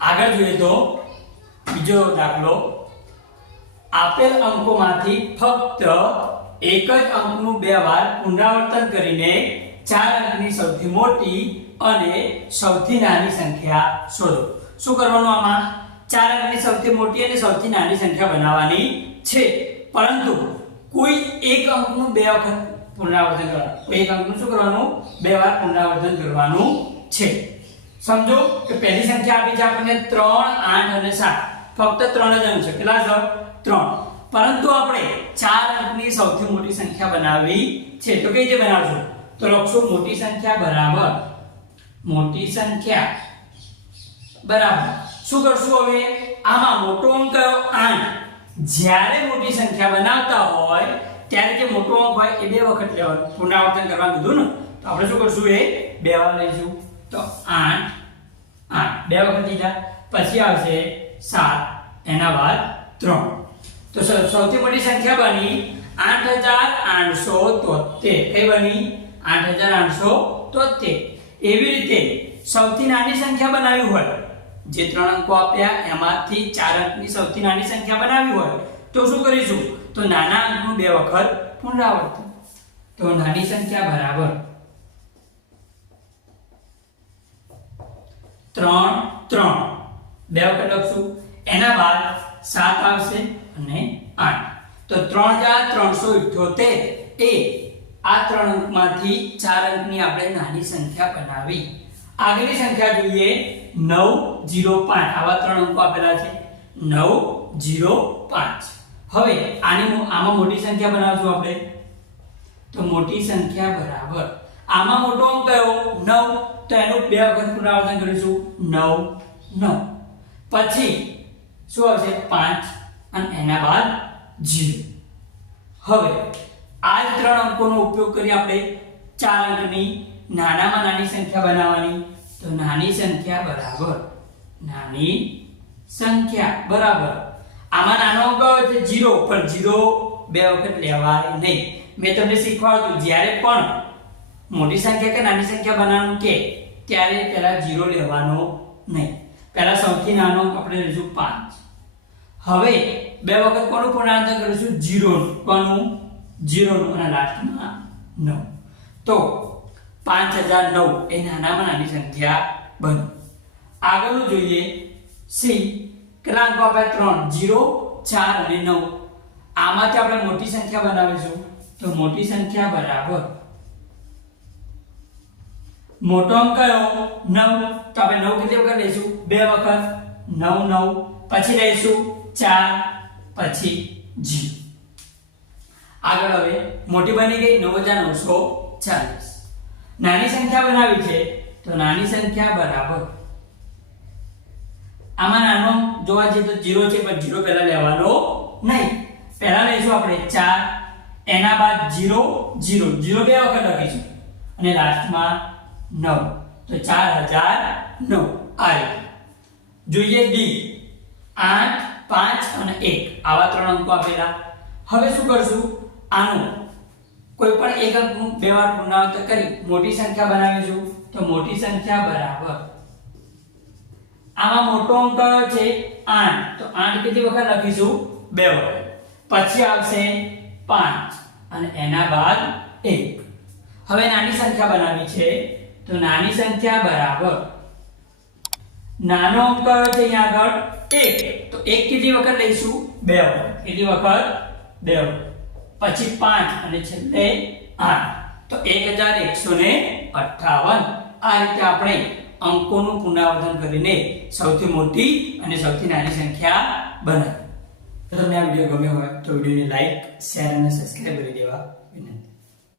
આગળ જોઈએ તો બીજો દાખલો. આપેલ અંકોમાંથી ફક્ત એક જ અંકનું બે વાર પુનરાવર્તન કરીને ચાર અંકની સૌથી મોટી અને સૌથી નાની સંખ્યા શોધો. શું કરવાનું આમાં? ચાર અંકની સૌથી મોટી અને સૌથી નાની સંખ્યા બનાવવાની છે. પરંતુ કોઈ એક અંકનું બે વખત પુનરાવર્તન કરવાનું. એક અંકનું શું કરવાનું? બે વાર પુનરાવર્તન કરવાનું છે. સમજો કે પહેલી સંખ્યા આપી છે આપણને 3 8 અને 7 ફક્ત ત્રણ જ અંક છે. કેટલા છે? ત્રણ. પરંતુ આપણે ચાર અંકની સૌથી મોટી સંખ્યા બનાવવી છે. તો કઈ રીતે બનાવશું? તો લખશું મોટી સંખ્યા બરાબર. મોટી સંખ્યા બરાબર. શું કરશું હવે? આમાં મોટો અંક કયો 8 જ્યારે મોટી સંખ્યા બનાવતા હોય, ત્યારે જે મોટો અંક હોય એ બે વખત લેવાનું. પુનરાવર્તન કરવાનું કીધું ને? તો આપણે શું કરશું? એ બે વાર લઈશું. તો 8 8 બે વખત લીધા. પછી આવશે સાત, એના બાદ ત્રણ. તો સૌથી મોટી સંખ્યા બની 8873 કઈ બની? 8873 એવી રીતે સૌથી નાની સંખ્યા બનાવી હોય, જે ત્રણ અંકો આપ્યા, એમાંથી ચાર અંકની સૌથી નાની સંખ્યા બનાવી હોય, તો શું કરીશું? તો નાના અંકનું બે વખત પુનરાવર્તન. તો નાની સંખ્યા બરાબર ત્રણ ત્રણ. બે વખત લખશું. એના બાદ સાત આવશે અને આઠ. તો ત્રણ હજાર ત્રણસો ઇઠ્યોતેર. એ આ ત્રણ અંકમાંથી ચાર અંકની આપણે નાની સંખ્યા બનાવી. આગળની સંખ્યા જોઈએ. નવ, જીરો, પાંચ. આવા ત્રણ અંકો આપેલા છે. નવ, જીરો, પાંચ. હવે આની આમાં મોટી સંખ્યા બનાવશું આપણે. તો મોટી સંખ્યા બરાબર. આમાં મોટો અંક કયો? 9 તો એનું બે વખત પુનરાવર્તન કરીશું 9 9 પછી શું આવશે? પાંચ અને એના બાદ જીરો. હવે આ જ ત્રણ અંકોનો ઉપયોગ કરી આપણે ચાર અંકની નાનામાં નાની સંખ્યા બનાવવાની. તો નાની સંખ્યા બરાબર. નાની સંખ્યા બરાબર. આમાં નાનો અંક આવે છે જીરો, પણ જીરો બે વખત લેવાય નહીં. મેં તમને શીખવાડ્યું, જ્યારે પણ મોટી સંખ્યા કે નાની સંખ્યા બનાવવાનું કે ત્યારે પહેલાં જીરો લેવાનો નહીં. પહેલાં સૌથી નાનો આપણે લઈશું પાંચ. હવે બે વખત કોનું પુનરાવર્તન કરીશું? 0 નું કોનું? 0 નું અને લાસ્ટમાં નવ. તો 5009 એ નાનામાં નાની સંખ્યા બની. આગળનું જોઈએ. સી. ક્રાંક આપ્યા? ત્રણ. જીરો, ચાર અને નવ. આમાંથી આપણે મોટી સંખ્યા બનાવીશું. તો મોટી સંખ્યા બરાબર મોટો અંક કયો? નવ. તો આપણે નવ કેટલી વખત લઈશું? બે વખત. નવ નવ. પછી લઈશું ચાર. પછી જી. આગળ હવે મોટી બની ગઈ નવ હજાર નવસો ચાલીસ. નાની સંખ્યા બનાવી છે તો નાની સંખ્યા બરાબર. આમાં નાનો જોવા જઈએ તો 0 છે, પણ 0 પહેલા લેવાનો નહીં. પહેલા લઈશું આપણે 4 એના બાદ 0 0 0 બે વખત લખીશું. અને લાસ્ટમાં 9 તો 4009 આ રીતે જોઈએ ડી. 8 5 અને એક. આવા ત્રણ અંકો આપેલા. હવે શું કરશું? આનું કોઈ પણ એક અંકનું બે વાર પુનરાવર્તન કરી મોટી સંખ્યા બનાવીશું. તો મોટી સંખ્યા બરાબર. આમાં મોટો અંક કયો છે? 8 તો 8 કેટલી વખત લખીશું? બે વખત. પછી આવશે 5 અને એના બાદ 1 હવે નાની સંખ્યા બનાવી છે. તો નાની સંખ્યા બરાબર. નાનો અંક કયો છે અહીંયા આગળ? એક. તો એક કેટલી વખત લઈશું? બે વખત કેટલી વખત? બે વખત પછી પાંચ અને છેલ્લે આઠ. તો 1158 આ રીતે આપણે અંકોનું પુનરાવર્તન કરીને સૌથી મોટી અને સૌથી નાની સંખ્યા બનાવી. તો તમને આ વીડિયો ગમ્યો હોય તો વિડીયોને લાઈક, શેર અને સબસ્ક્રાઈબ કરી દેવા વિનંતી.